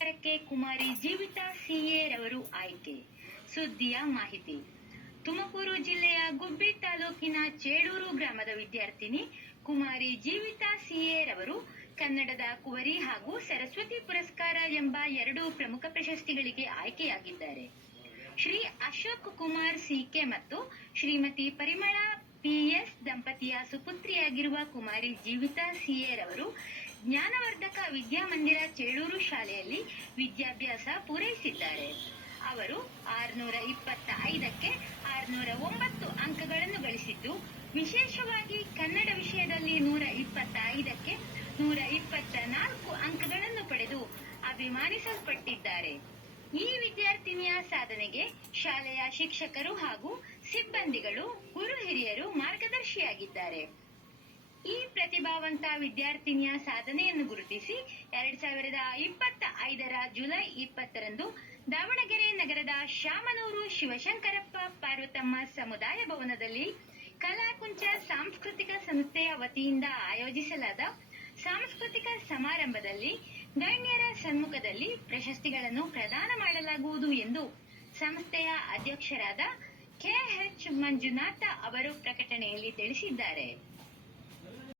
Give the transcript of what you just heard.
ಕ್ಕೆ ಕುಮಾರಿ ಜೀವಿತಾ ಸಿಎ ರವರು ಆಯ್ಕೆ. ಸುದ್ದಿಯ ಮಾಹಿತಿ. ತುಮಕೂರು ಜಿಲ್ಲೆಯ ಗುಬ್ಬಿ ತಾಲೂಕಿನ ಚೇಳೂರು ಗ್ರಾಮದ ವಿದ್ಯಾರ್ಥಿನಿ ಕುಮಾರಿ ಜೀವಿತಾ ಸಿಎ ರವರು ಕನ್ನಡದ ಕುವರಿ ಹಾಗೂ ಸರಸ್ವತಿ ಪುರಸ್ಕಾರ ಎಂಬ 2 ಪ್ರಮುಖ ಪ್ರಶಸ್ತಿಗಳಿಗೆ ಆಯ್ಕೆಯಾಗಿದ್ದಾರೆ. ಶ್ರೀ ಅಶೋಕ್ ಕುಮಾರ್ ಸಿಕೆ ಮತ್ತು ಶ್ರೀಮತಿ ಪರಿಮಳಾ ಪಿಎಸ್ ದಂಪತಿಯ ಸುಪುತ್ರಿಯಾಗಿರುವ ಕುಮಾರಿ ಜೀವಿತಾ ಸಿಎ ರವರು ಜ್ಞಾನವರ್ಧಕ ವಿದ್ಯಾಮಂದಿರ ಚೇಳೂರು ಶಾಲೆಯಲ್ಲಿ ವಿದ್ಯಾಭ್ಯಾಸ ಪೂರೈಸಿದ್ದಾರೆ. ಅವರು 625ಕ್ಕೆ 609 ಅಂಕಗಳನ್ನು ಗಳಿಸಿದ್ದು, ವಿಶೇಷವಾಗಿ ಕನ್ನಡ ವಿಷಯದಲ್ಲಿ 125ಕ್ಕೆ 124 ಅಂಕಗಳನ್ನು ಪಡೆದು ಅಭಿಮಾನಿಸಲ್ಪಟ್ಟಿದ್ದಾರೆ. ಈ ವಿದ್ಯಾರ್ಥಿನಿಯ ಸಾಧನೆಗೆ ಶಾಲೆಯ ಶಿಕ್ಷಕರು ಹಾಗೂ ಸಿಬ್ಬಂದಿಗಳು, ಗುರು ಹಿರಿಯರು ಮಾರ್ಗದರ್ಶಿಯಾಗಿದ್ದಾರೆ. ಈ ಪ್ರತಿಭಾವಂತ ವಿದ್ಯಾರ್ಥಿನಿಯ ಸಾಧನೆಯನ್ನು ಗುರುತಿಸಿ 2025ರ ಜುಲೈ 20ರಂದು ದಾವಣಗೆರೆ ನಗರದ ಶಾಮನೂರು ಶಿವಶಂಕರಪ್ಪ ಪಾರ್ವತಮ್ಮ ಸಮುದಾಯ ಭವನದಲ್ಲಿ ಕಲಾಕುಂಚ ಸಾಂಸ್ಕೃತಿಕ ಸಂಸ್ಥೆಯ ವತಿಯಿಂದ ಆಯೋಜಿಸಲಾದ ಸಾಂಸ್ಕೃತಿಕ ಸಮಾರಂಭದಲ್ಲಿ ಗಣ್ಯರ ಸಮ್ಮುಖದಲ್ಲಿ ಪ್ರಶಸ್ತಿಗಳನ್ನು ಪ್ರದಾನ ಮಾಡಲಾಗುವುದು ಎಂದು ಸಂಸ್ಥೆಯ ಅಧ್ಯಕ್ಷರಾದ ಕೆಎಚ್ ಮಂಜುನಾಥ ಅವರು ಪ್ರಕಟಣೆಯಲ್ಲಿ ತಿಳಿಸಿದ್ದಾರೆ.